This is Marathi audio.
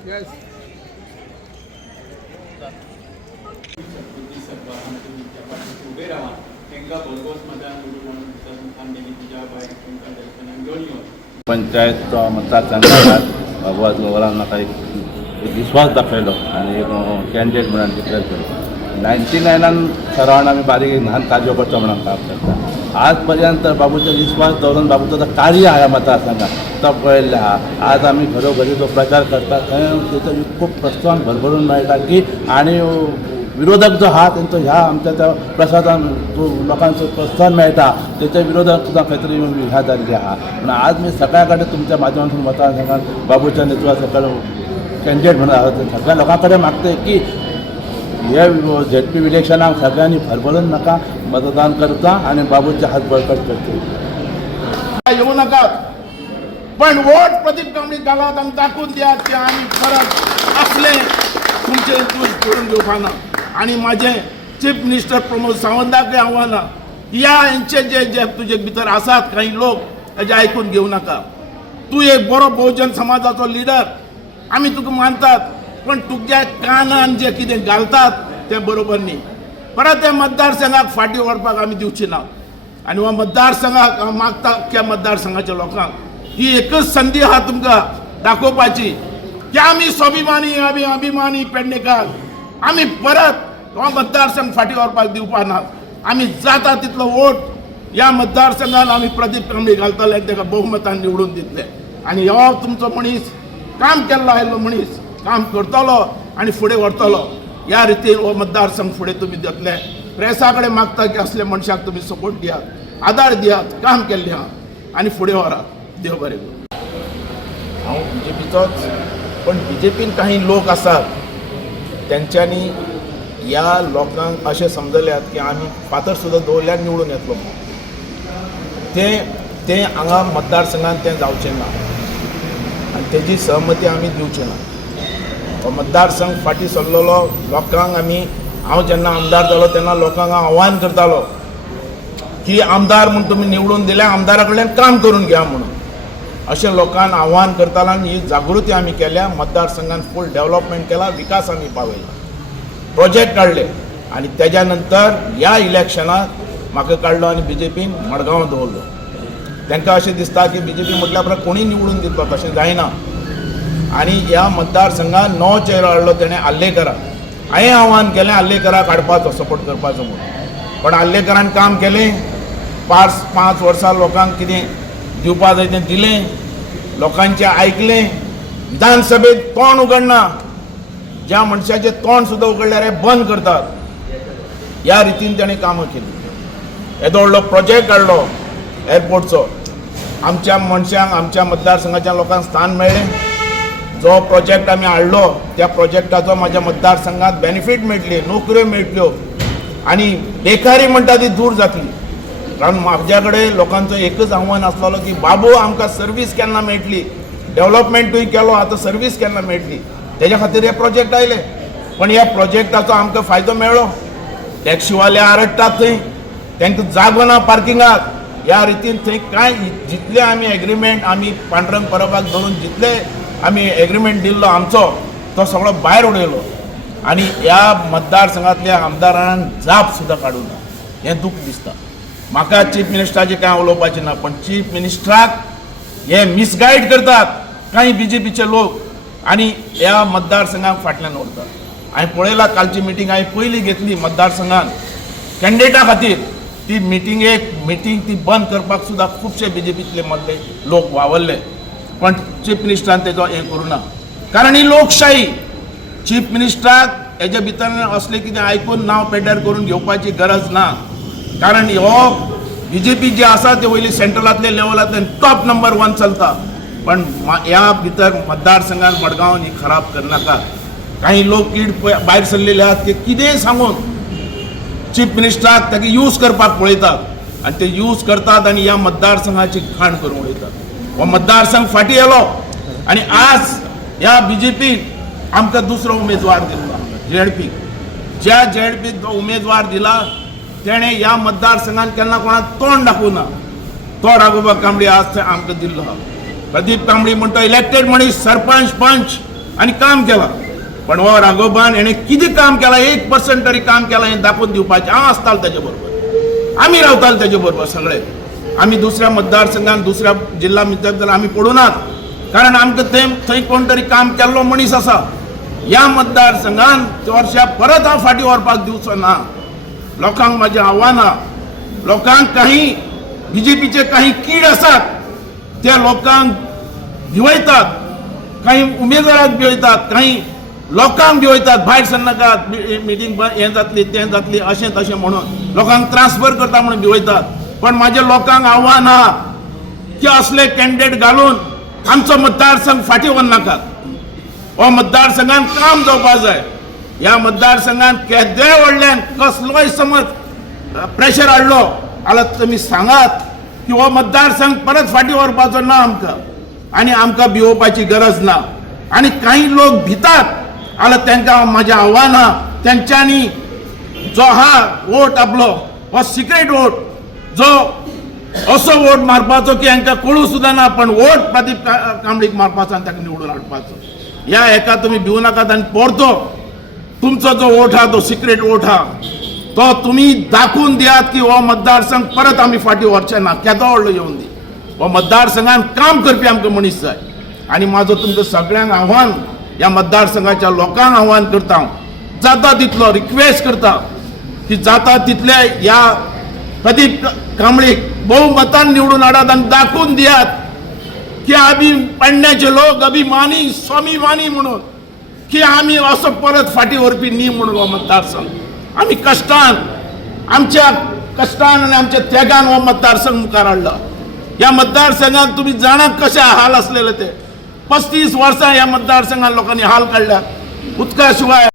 Yes. उभे राहा त्यांना भरघोस मतदान म्हणून आमच्या तुझ्या बाहेर तुमच्या दर्शनान घेऊन येऊन पंचायत मतदारसंघात बाबूराव गोवरांना काही एक विश्वास दाखवलो आणि एक कॅन्डिडेट म्हणून डिक्लेअर केलो. 99 सर्वांना आम्ही बारीक ल्हान कार्य करतो म्हणून काम करता. आजपर्यंत बाबूचा विश्वास दवरून बाबूचं कार्य आहे मतदारसंघात तो पळयल्लें आहा. आज आम्ही घरोघरी जो प्रचार करता थंय तेचो खूप प्रोत्साहन भरभरून मेळटा की आणि विरोधक जो आहा तेंचो ह्या आमच्या त्या प्रसादान लोकांचो प्रोत्साहन मेळटा तेचे विरोधक सुद्दां खंय तरी ह्या जाल्ली आहा. म्हणून आज मी सगळ्या कडेन तुमच्या माध्यमातून मतदारसंघात बाबूच्या नेतृत्वा सकयल कॅन्डिडेट म्हणून आहात सगळ्या लोकां कडेन मागता की हे ZP इलेक्शनाक सगळ्यांनी भरभरून नाका मतदान करता आणि बाबूचे हात बळकट करता. येऊ नका पण वोट प्रदीप कांबळी घालात आणि दाखवून द्या की आम्ही परत असले तुमचे करून घेवपा ना. आणि माझे चीफ मिनिस्टर प्रमोद सावंताक आव्हान या यांचे जे जे तुझे भितर आसात काही लोक हेजे आयकून घेऊ नका. तू एक बरो बहुजन समाजाचो लिडर आम्ही तुका मानतात पण तुझ्या कानान जे कितें घालतात ते बरोबर न्ही. परत त्या मतदारसंघाक फाटी वळपाक आमी दिवची ना. आणि हो मतदारसंघाक मागता अख्ख्या मतदारसंघाच्या लोकांक ही एकच संधी आहा तुमकां दाखोवपाची की आमी स्वाभिमानी आमी अभिमानी पेडणेकार आमी परत हो मतदारसंघ फाटी वळपाक दिवपा ना. आमी जाता तितलो वोट ह्या मतदारसंघात आमी प्रदीप कांबळी घालतले आनी ताका बहुमतान निवडून दितले. आणि हो तुमचो मनीस काम केल्लो आयिल्लो मनीस काम करतलो आणि फुडें व्हरतलो. ह्या रितीन हो मतदारसंघ फुडें तुमी दितले. प्रेसा कडेन मागता की असले मनशाक तुमी सपोर्ट दियात आदार दियात काम केल्ले आहा आनी फुडें व्हरात. देव बरें करूं. हांव BJPचोच पण BJPन काही लोक आसात तेंच्यांनी ह्या लोकांक अशें समजल्यात की आमी फातर सुद्दां दवरल्यार निवडून येतलो. ते हांगा मतदारसंघात तें जावचें ना आनी तेजी सहमती आमी दिवची ना. हो मतदारसंघ फाटी सरलेलो लोकांक हांव जेन्ना आमदार जालो तेन्ना लोकांक हांव आव्हान करतालो की आमदार म्हूण तुमी निवडून दिल्या आमदारा कडल्यान काम करून घ्या म्हणून. अशें लोकांक आव्हान करतालो आनी ही जागृती आमी केल्या. मतदारसंघान फूल डेव्हलपमेंट केला विकास आमी पावयला प्रोजेक्ट काडले आनी तेज्या नंतर ह्या इलेक्शनाक म्हाका काडलो आनी BJPन मडगांव दवरलो. तांकां अशें दिसता की BJP म्हटल्या परस कोणी निवडून दितलो तशें जायना. आणि ह्या मतदारसंघात 9 चेहरो हाडलो तेणें आल्लेकराक. हांवें आव्हान केलें आल्लेकराक हाडपाचो सपोर्ट करपाचो म्हणून पण आल्लेकरान काम केलें. 5 वर्सां लोकांक कितें दिवपा जाय तें दिलें. लोकांचें आयकलें. विधानसभेत तोंड उगडना. ज्या मनशाचें तोंड सुद्दां उगडल्यार हे बंद करतात. ह्या रितीन तेणें कामां केलीं. येदो व्हडलो प्रोजेक्ट हाडलो एअरपोर्टचो. आमच्या मनशांक आमच्या मतदारसंघाच्या लोकांक स्थान मेळ्ळें. जो प्रोजेक्ट आमी हाडलो त्या प्रोजेक्टाचो म्हाज्या मतदारसंघात बेनिफीट मेळटली नोकऱ्यो मेळटल्यो आनी बेकारी म्हणटा ती दूर जातली. कारण म्हाज्या कडेन लोकांचो एकच आव्हान आसलेलो की बाबू आमकां सर्वीस केन्ना मेळटली. डेव्हलपमेंटूय केलो आतां सर्वीस केन्ना मेळटली. तेज्या खातीर हे प्रोजेक्ट आयले. पण ह्या प्रोजेक्टाचो आमकां फायदो मेळ्ळो. टॅक्सीवाले आरडटात थंय तांकां जागो ना पार्किंगाक. ह्या रितीन थंय कांय जितले आमी एग्रीमेंट आमी पांडुरंग परबाक धरून जितले आमी एग्रीमेंट दिल्लो आमचो तो सगळो भायर उडयलो. आनी ह्या मतदारसंघातल्या आमदारान जाप सुद्दां काडूं ना. हें दूख दिसता. म्हाका चीफ मिनिस्टराचें कांय उलोवपाचें ना पण चीफ मिनिस्टराक हे मिसगायड करतात कांय BJPचे लोक आनी ह्या मतदारसंघाक फाटल्यान उरतात. हांवें पळयलां कालची मिटींग हांवें पयलीं घेतली मतदारसंघान कॅन्डिडेटा खातीर. ती मिटींग ती बंद करपाक सुद्दां खुबशे BJPतले मदले लोक वावरले पण चीफ मिनिस्टरान तेजो हें करूं ना. कारण ही लोकशाही. चीफ मिनिस्टराक हेजे भितर असले कितें आयकून नांव पेड्यार करून घेवपाची गरज ना. कारण हो BJP जे आसा ते वयली सेंट्रलांतले लेवलांतल्यान टॉप नंबर 1 चलता. पण ह्या भितर मतदारसंघात मडगांवान ही खराब करनाका. काही लोक कीड भायर सरलेले आहात ते कितेंय सांगून चीफ मिनिस्टराक ताका यूज करपाक पळयतात आनी ते यूज करतात आनी ह्या मतदारसंघाची घाण करून उडयतात. हो मतदारसंघ फाटी येलो आनी आज ह्या BJP आमकां दुसरो उमेदवार दिला ZP. ज्या ZPक जो उमेदवार दिला तेणें ह्या मतदारसंघात केन्ना कोणाक तोंड दाखोवं ना. तो राघोबा कांबळी आज आमकां दिल्लो. प्रदीप कांबळी म्हणटा इलेक्टेड मनीस सरपंच पंच आणि काम केला. पण हो राघोबान हेणे कितें काम केला, 1% तरी काम केला हे दाखोवन दिवपाचें. हांव आसतालो तेजे बरोबर, आमी रावताले तेजे बरोबर सगळे. आमी दुसऱ्या मतदारसंघात दुसऱ्या जिल्हा जाल्यार आमी पडूनात, कारण आमकां थंय कोण तरी काम केल्लो मनीस आसा. ह्या मतदारसंघात वर्षा परत हांव फाटीं व्हरपाक दिवचो ना. लोकांक म्हाजें आव्हान आहा, लोकांक काही बीजेपीचे काही कीड आसात, ते लोकांक भिवयतात, काही उमेदवाराक भिवयतात, काही लोकांक भिवयतात. भायर सरनाकात, मिटींग हें जातली तें जातली अशें तशें म्हणून लोकांक ट्रान्सफर करता म्हणून भिवयतात. पण म्हाजें लोकांक आव्हान आहा की असले कॅन्डिडेट घालून आमचो मतदारसंघ फाटीं व्हरनाकात. हो मतदारसंघात काम जावपाक जाय. ह्या मतदारसंघात केद्याय व्हडल्यान कसलोय समज प्रेशर हाडलो जाल्यार तुमी सांगात की हो मतदारसंघ परत फाटीं व्हरपाचो ना आमकां, आनी आमकां भिवोवपाची गरज ना. आनी काही लोक भितात जाल्यार तांकां म्हाजें आव्हान आहा, तेंच्यांनी जो हा वोट आपलो हो सिक्रेट वोट, जो असो वोट मारपाचो की हांकां कळू सुद्दां ना, पण वोट प्रदीप कांबळीक मारपाचो आनी ताका निवडून हाडपाचो. ह्या हेका तुमी भिवू नाकात. आनी परतो तुमचो जो वोट आहा तो सिक्रेट वोट आहा तो तुमी दाखोवन दियात की हो मतदारसंघ परत आमी फाटीं व्हरचे ना. केदो व्हडलो येवन दी. हो मतदारसंघात काम करपी आमकां मनीस जाय. आनी म्हाजो तुमकां सगळ्यांक आव्हान, ह्या मतदारसंघाच्या लोकांक आव्हान करता, जाता तितलो रिक्वेस्ट करता की जाता तितले ह्या प्रदीप कांबळीक बहुमतान निवडून हाडात आनी दाखोवन दियात की आमी पेडण्याचे लोक अभिमानी स्वाभिमानी म्हणून की आमी असो परत फाटीं व्हरपी न्ही म्हणून हो मतदारसंघ. आमी कश्टान, आमच्या कश्टान आनी आमच्या त्यागान हो मतदारसंघ मुखार हाडला. ह्या मतदारसंघात तुमी जाणात कशे हाल आसलेले ते. 35 वर्सां ह्या मतदारसंघात लोकांनी हाल काडल्यात. उदका शिवाय